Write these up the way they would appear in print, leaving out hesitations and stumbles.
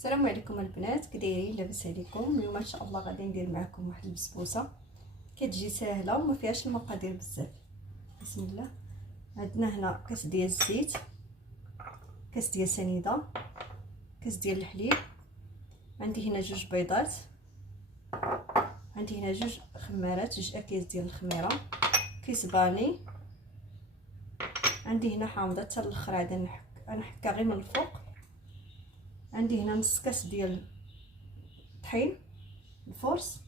السلام عليكم البنات، كدايرين؟ لاباس عليكم؟ اليوم ان شاء الله غادي ندير معكم واحد البسبوسه كتجي ساهله وما فيهاش المقادير بزاف. بسم الله. عندنا هنا كاس ديال الزيت، كاس ديال سنيده، كاس ديال الحليب، عندي هنا جوج بيضات، عندي هنا جوج خمارات، جوج اكياس ديال الخميره، كيس فاني، عندي هنا حامضه حتى الاخر عاد نحكها غير من الفوق، عندي هنا نص كاس ديال الطحين الفورس،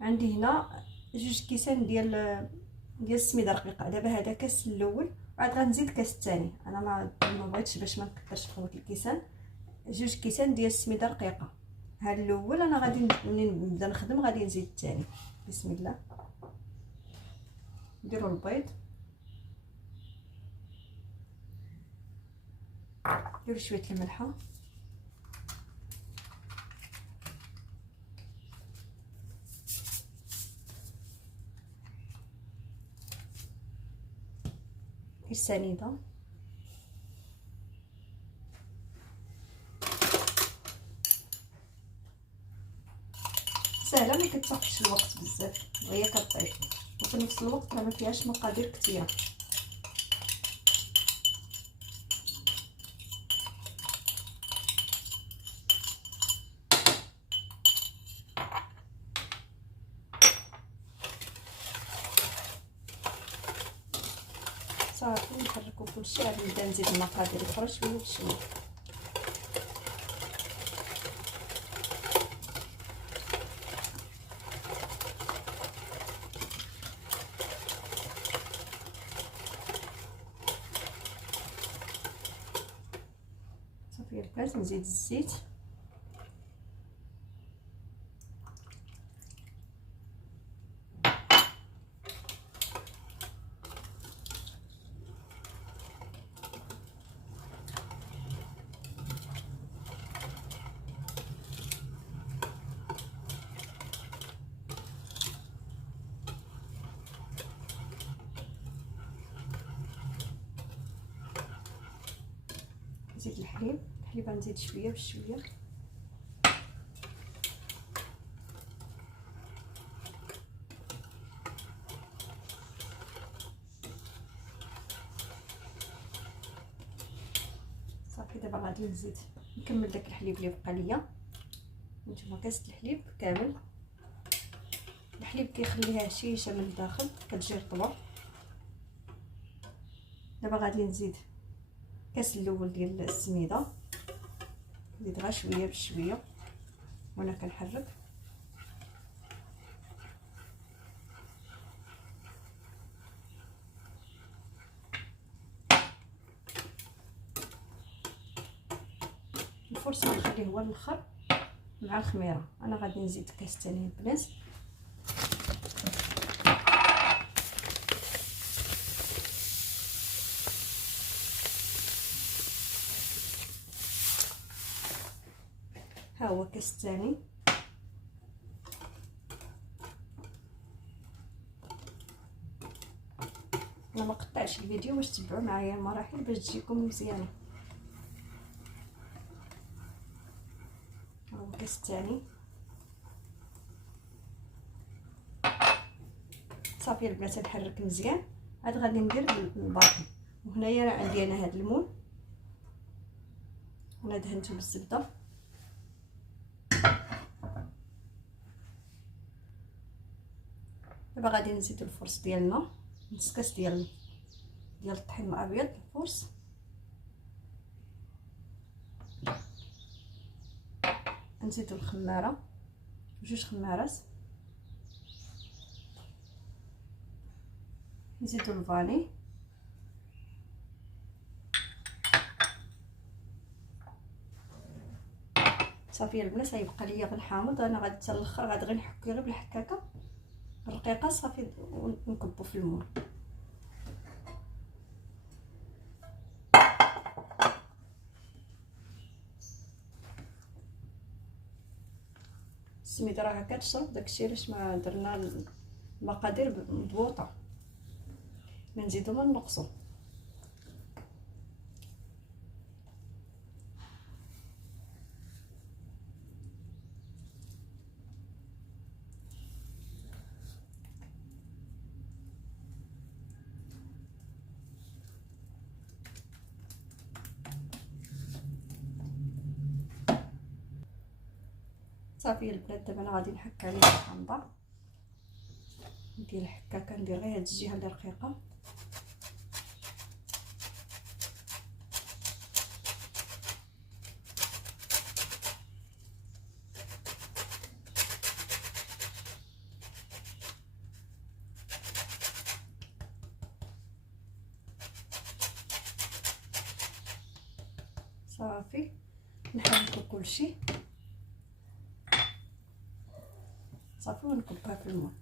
عندي هنا جوج كيسان ديال السميده رقيقه. دابا هذا كاس الاول وعاد غنزيد كاس الثاني. انا ما بغيتش باش ما نكثرش في الكيسان. جوج كيسان ديال السميده رقيقه. هذا الاول انا غادي نبدا نخدم، غادي نزيد الثاني. بسم الله. نديروا البيض، نديروا شويه الملحه، السنيده، سهله ما كتاخذش الوقت بزاف وهي كطيب، وفي نفس الوقت ما فيهاش مقادير كثيره. صافي نحركو كلشي، عاد نبدا نزيد المقادير الاخرى شويه بشويه. صافي البنات نزيد الزيت، نزيد الحليب غنزيد شويه بشويه، صافي. دابا غادي نزيد نكمل داك الحليب اللي بقى ليا. نتوما كاس الحليب كامل، الحليب كيخليها هشيشه من الداخل كتجي رطبه. دابا غادي نزيد كاس الاول ديال السميده، نزيد غير شويه بشويه وانا كنحرك. الفرصه نخليه هو الاخر مع الخميره. انا غادي نزيد كاس ثاني البنات. ها هو كاس ثاني. انا ما قطعتش الفيديو باش تتبعوا معايا المراحل باش تجيكم مزيانه. ها هو كاس ثاني. صافي البنات نحرك مزيان. عاد غادي ندير الباطن. وهنايا راه عندي انا هذا المول، انا دهنته بالزبده. دابا غادي نزيد الفرص ديالنا، نص كاس ديال الطحين الابيض الفرص، نزيد الخماره، جوج خمارات، نزيدو الفاني، صافي البنات غيبقى ليا غير الحامض. انا غادي حتى الاخر غادي غير نحكي غير بالحكاكه رقيقه صافي ونكبو في المول. السميده راه كتشرب داكشي علاش ما درنا المقادير مضبوطه، ما نزيدو ما نقصو. صافي البنات دابا انا غادي نحك عليه الحامضه. ندير الحكه كندير غير هاد الجهه اللي رقيقه. صافي نحركو كلشي صافي ونكبها في الماء.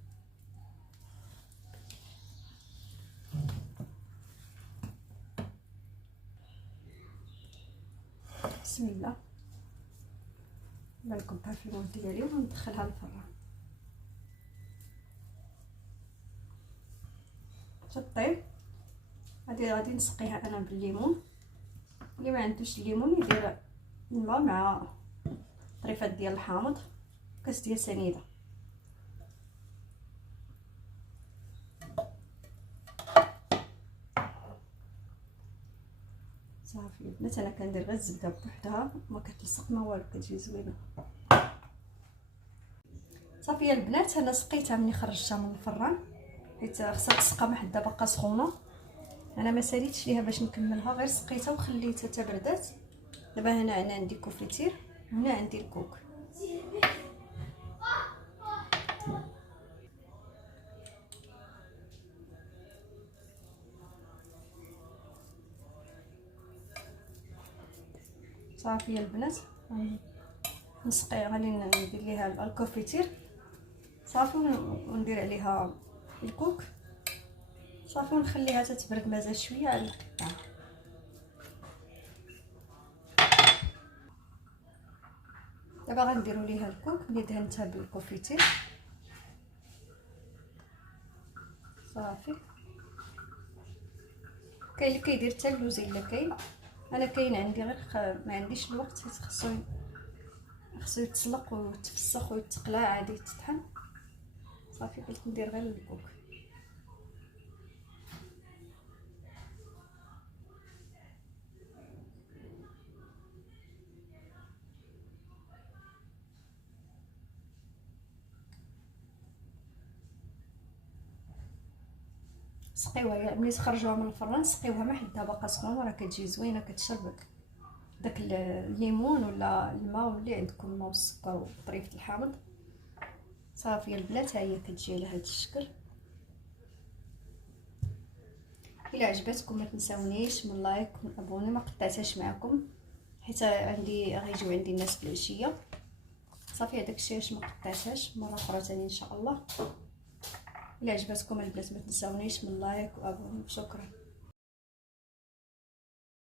بسم الله. نكبها في الماء ديالي وندخلها للفران تطيب. غادي نسقيها انا بالليمون. اللي ما عندوش الليمون يدير الماء مع طريفات ديال الحامض، كاس ديال سنيده. صافي البنات انا كندير غير الزبده بوحدها، ما كتلصق ما والو، كتجي زوينه. صافي يا البنات انا سقيتها ملي خرجتها من الفران، حيت خصها تسقى ما حدا باقا سخونه. انا ما ساليتش ليها باش نكملها، غير سقيتها وخليتها حتى بردات. دابا هنا انا عندي كوفيتير وهنا عندي الكوك. صافي يا البنات نسقي، غادي ندير ليها الكوفيتير صافي وندير عليها الكوك صافي ونخليها تتبرد مازال شويه على القطع. دابا غنديروا ليها الكوك اللي دهنتها بالكوفيتير. صافي كاين اللي كيدير حتى اللوز الا كاين، انا كاين عندي غير ما عنديش الوقت، خصو يتسلق ويتفسخ ويتقلى عادي يتطحن. صافي قلت ندير غير الكوك. سقيوها ملي تخرجوها من الفران، سقيوها ما حدها باقا سخونه، راه كتجي زوينه كتشرب داك الليمون ولا الماء اللي عندكم، الماء والسكر وطريفه الحامض. صافي البنات ها هي كتجي على هذا الشكل. الا عجبتكم ما تنساونيش من لايك ومن ابوني. ما قطعتهاش معكم حيت عندي غيجيو عندي الناس في العشيه. صافي هذاك الشيء علاش ما قطعتهاش، مره اخرى ثاني ان شاء الله. الا عجبتكم البنات ما تنساونيش من لايك وابوني. شكرا.